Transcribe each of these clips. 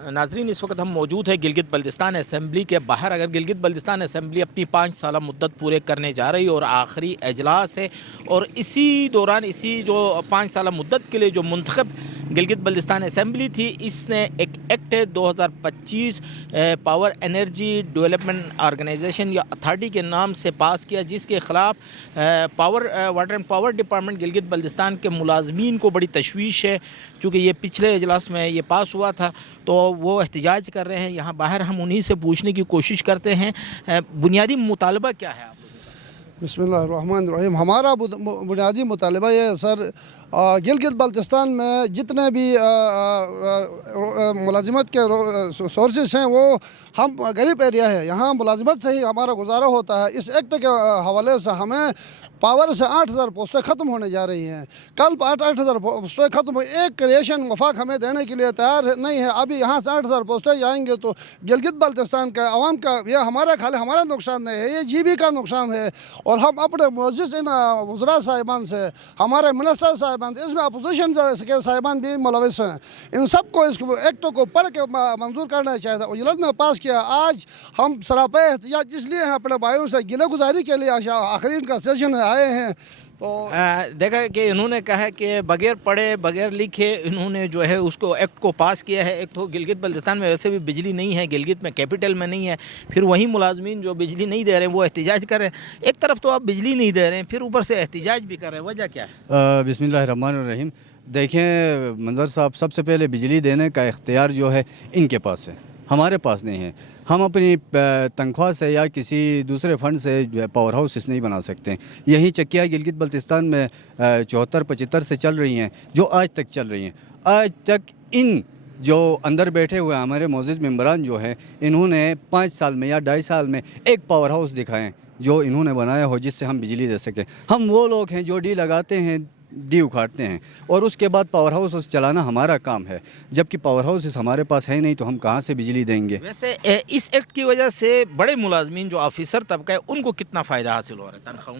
नाजरीन, इस वक्त हम मौजूद हैं गिलगित बल्तिस्तान असम्बली के बाहर। अगर गिलगित बल्तिस्तान असम्बली अपनी 5 साल मुद्दत पूरे करने जा रही है और आखिरी अजलास है, और इसी दौरान इसी जो 5 साल मुद्दत के लिए जो मुंतखब गिलगित बल्तिस्तान असम्बली थी, इसने एक act 2025 power energy development organization या अथॉरिटी के नाम से पास किया, जिसके ख़िलाफ़ water and power department Gilgit Baltistan के मुलाजमीन को बड़ी तशवीश है। चूँकि ये पिछले इजलास में ये पास हुआ था तो वो एहतजाज कर रहे हैं। यहाँ बाहर हम उन्हीं से पूछने की कोशिश करते हैं, बुनियादी मुतालबा क्या है आप लोगों का? बिस्मिल्लाहिर्रहमानिर्रहीम। हमारा बुनियादी मुतालबा ये है सर, गिलगित बल्तिस्तान में जितने भी मुलाजिमत के सोर्सेस हैं वो हम गरीब एरिया है, यहाँ मुलाजिमत से ही हमारा गुजारा होता है। इस एक्ट के हवाले से हमें पावर से 8,000 पोस्टें ख़त्म होने जा रही हैं। कल 8,000 पोस्टें ख़त्म हो, एक क्रिएशन वफाक हमें देने के लिए तैयार नहीं है। अभी यहाँ से 8,000 पोस्टें जाएंगे तो गिलगित बल्तिस्तान का आवाम का ये हमारा खाली हमारा नुकसान नहीं है, ये जीबी का नुकसान है। और हम अपने मुअज़्ज़िज़ इन वज़रा साहिबान से, हमारे मिनिस्टर साहिबान, इसमें अपोजिशन के साहिबान भी मुलविस हैं, इन सब को इस एक्ट को पढ़ के मंजूर करना चाहिए था। इजलास में पास किया। आज हम सरापे एहतिजाज इसलिए हैं, अपने भाइयों से गिले गुजारी के लिए आखिरी का सेशन आए हैं। तो देखा कि इन्होंने कहा कि बगैर पढ़े बगैर लिखे इन्होंने जो है उसको एक्ट को पास किया है। एक तो गिलगित बल्तिस्तान में वैसे भी बिजली नहीं है, गिलगित में कैपिटल में नहीं है, फिर वही मुलाजमीन जो बिजली नहीं दे रहे हैं वो एहतिजाज कर रहे हैं। एक तरफ तो आप बिजली नहीं दे रहे हैं, फिर ऊपर से एहतिजाज भी कर रहे हैं, वजह क्या है? बिस्मिल्लाहिर्रहमानिर्रहीम। देखें मंजर साहब, सबसे पहले बिजली देने का इख्तियार जो है इनके पास है, हमारे पास नहीं है। हम अपनी तनख्वाह से या किसी दूसरे फंड से पावर हाउस नहीं बना सकते। यही चक्कियाँ गिलगित बल्तिस्तान में 74-75 से चल रही हैं, जो आज तक चल रही हैं। आज तक इन जो अंदर बैठे हुए हमारे मोअज़्ज़िज़ मेंबरान जो हैं, इन्होंने 5 साल में या 2.5 साल में एक पावर हाउस दिखाएँ जो इन्होंने बनाया हो, जिससे हम बिजली दे सकें। हम वो लोग हैं जो डी लगाते हैं, डी उखाड़ते हैं, और उसके बाद पावर हाउस चलाना हमारा काम है। जबकि पावर हाउस हमारे पास है नहीं तो हम कहाँ से बिजली देंगे? वैसे इस एक्ट की वजह से बड़े मुलाजमीन जो ऑफिसर तबका है उनको कितना फ़ायदा हासिल हो रहा है?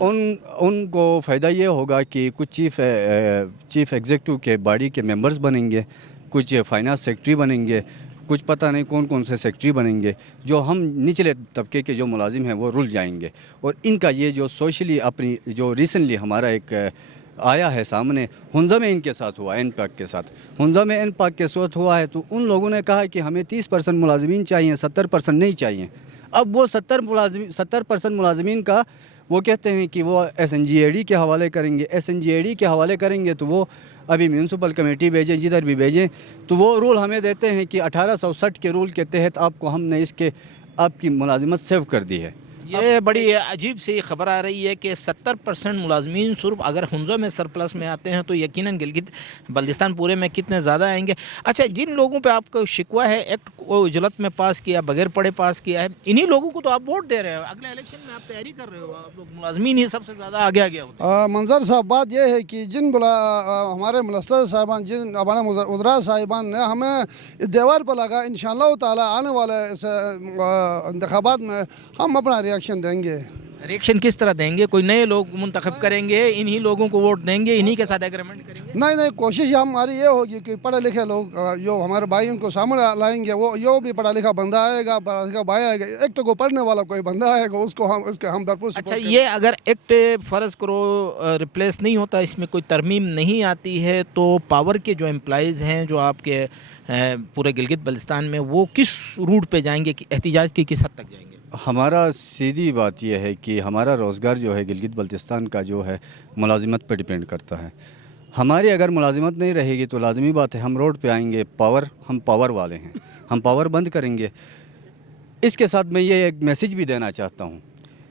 उनको फ़ायदा ये होगा कि कुछ चीफ़ एग्जीक्यूटिव के बॉडी के मेंबर्स बनेंगे, कुछ फाइनेंस सेक्रेटरी बनेंगे, कुछ पता नहीं कौन कौन से सेक्रेटरी बनेंगे। जो हम निचले तबके के जो मुलाजिम हैं वो रुल जाएंगे। और इनका ये जो सोशली अपनी जो रिसेंटली हमारा एक आया है सामने, हुंजा में इनके साथ हुआ, एन पाक के साथ, हुंजा में एन पाक के साथ हुआ है, तो उन लोगों ने कहा कि हमें 30% मुलाजमीन चाहिए, 70% नहीं चाहिए। अब वो 70% मुलाजमीन का वो कहते हैं कि वो SNGAD के हवाले करेंगे। SNGAD के हवाले करेंगे तो वो अभी म्यूनसिपल कमेटी भेजें, जिधर भी भेजें, तो वो रूल हमें देते हैं कि 1860 के रूल के तहत आपको हमने इसके आपकी मुलाजिमत सेव कर दी है। ये बड़ी अजीब सी खबर आ रही है कि 70% मुलाजमीन सिर्फ अगर हुंजा में सरप्लस में आते हैं तो यकीनन गिलगित बल्तिस्तान पूरे में कितने ज़्यादा आएंगे। अच्छा, जिन लोगों पे आपको शिकवा है एक्ट को इजलत में पास किया, बगैर पढ़े पास किया है, इन्हीं लोगों को तो आप वोट दे रहे हो। अगले इलेक्शन में आप तैयारी कर रहे हो, आप लोग मुलाजमीन ही सबसे ज़्यादा आगे होते हैं। मंजर साहब, बात यह है कि जिन हमारे मिनिस्टर साहिबान, जिन हमारे वज़रा साहिबान ने हमें इस दीवार पर लगा, इंशाअल्लाह ताला आने वाले इंतखाबात में हम अपना रिएक्शन देंगे। रिएक्शन किस तरह देंगे? कोई नए लोग मुंतखब करेंगे, इन्हीं लोगों को वोट देंगे, इन्हीं के साथ एग्रीमेंट करेंगे? नहीं, कोशिश हमारी ये होगी कि पढ़े लिखे लोग जो हमारे भाई उनको सामने लाएंगे, वो जो भी पढ़ा लिखा बंदा आएगा, पढ़ा लिखा भाई आएगा, एक्ट को पढ़ने वाला कोई बंदा आएगा, उसको हम भरपूर। अच्छा, ये अगर एक्ट फ़र्ज़ करो रिप्लेस नहीं होता, इसमें कोई तरमीम नहीं आती है, तो पावर के जो एम्प्लॉइज़ हैं जो आपके पूरे गिलगित बल्तिस्तान में, वो किस रूट पे जाएंगे, कि एहतिजाज की किस हद तक जाएंगे? हमारा सीधी बात यह है कि हमारा रोज़गार जो है गिलगित बल्तिस्तान का जो है मुलाजिमत पर डिपेंड करता है। हमारी अगर मुलाजिमत नहीं रहेगी तो लाजमी बात है हम रोड पे आएंगे। हम पावर वाले हैं, हम पावर बंद करेंगे। इसके साथ मैं ये एक मैसेज भी देना चाहता हूँ,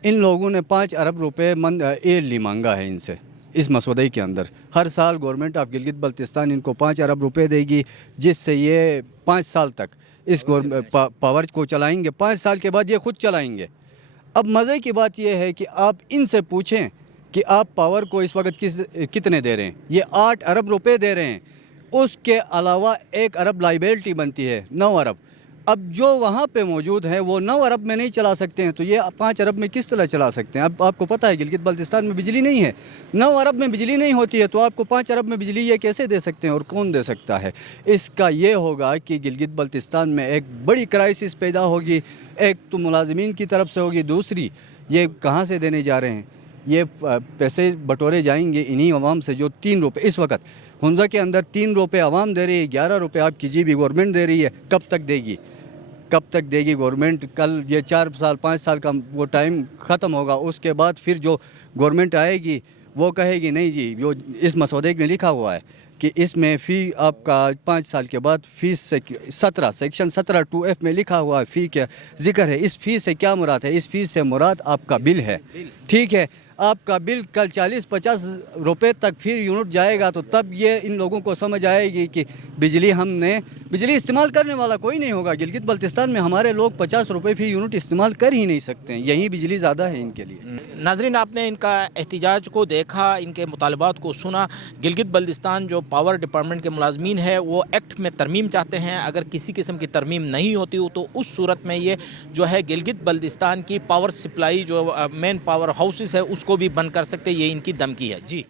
इन लोगों ने 5 अरब रुपये ईयरली मांगा है इनसे इस मसौदे के अंदर। हर साल गवर्नमेंट ऑफ गिलगित बल्तिस्तान इनको 5 अरब रुपये देगी, जिससे ये 5 साल तक इस पावर को चलाएंगे। 5 साल के बाद ये खुद चलाएंगे। अब मज़े की बात यह है कि आप इनसे पूछें कि आप पावर को इस वक्त कितने दे रहे हैं। ये 8 अरब रुपये दे रहे हैं, उसके अलावा 1 अरब लाइबिलिटी बनती है, 9 अरब। اب جو وہاں پہ موجود ہیں وہ 9 ارب میں نہیں چلا سکتے ہیں تو یہ 5 ارب میں کس طرح چلا سکتے ہیں؟ اب آپ کو پتہ ہے گلگت بلتستان میں بجلی نہیں ہے، 9 ارب میں بجلی نہیں ہوتی ہے تو آپ کو 5 ارب میں بجلی یہ کیسے دے سکتے ہیں اور کون دے سکتا ہے؟ اس کا یہ ہوگا کہ گلگت بلتستان میں ایک بڑی کرائسس پیدا ہوگی، ایک تو ملازمین کی طرف سے ہوگی، دوسری یہ کہاں سے دینے جا رہے ہیں؟ یہ پیسے بٹورے جائیں گے انہی عوام سے جو 3 روپے اس وقت ہنزہ کے اندر 3 روپے عوام دے رہی ہے، 11 روپے آپ کی جی بی گورنمنٹ دے رہی ہے، کب تک دے گی؟ کب تک دے گی گورنمنٹ؟ کل یہ 4 سال 5 سال کا وہ ٹائم ختم ہوگا، اس کے بعد پھر جو گورنمنٹ آئے گی وہ کہے گی نہیں جی، جو اس مسودے میں لکھا ہوا ہے کہ اس میں فی آپ کا 5 سال کے بعد فیس سے 17 سیکشن 17 2F میں لکھا ہوا ہے فی کا ذکر ہے، اس فی سے کیا مراد ہے؟ اس فی سے مراد آپ کا بل ہے، ٹھیک ہے؟ آپ کا بل کل 40-50 روپے تک پھر یونٹ جائے گا تو تب یہ ان لوگوں کو سمجھ آئے گی کہ بجلی استعمال کرنے والا کوئی نہیں ہوگا۔ گلگت بلتستان میں ہمارے لوگ 50 روپے فی یونٹ استعمال کر ہی نہیں سکتے ہیں، یہیں بجلی زیادہ ہے ان کے لیے۔ ناظرین، آپ نے ان کا احتجاج کو دیکھا، ان کے مطالبات کو سنا۔ گلگت بلتستان جو پاور ڈپارٹمنٹ کے ملازمین ہیں وہ ایکٹ میں ترمیم چاہتے ہیں، اگر کسی قسم کی ترمیم نہیں ہوتی ہو تو اس صورت میں یہ جو ہے گلگت بلتستان کی پاور سپلائی جو مین پاور ہاؤسز ہے اس کو بھی بند کر سکتے، یہ ان کی دھمکی ہے۔ جی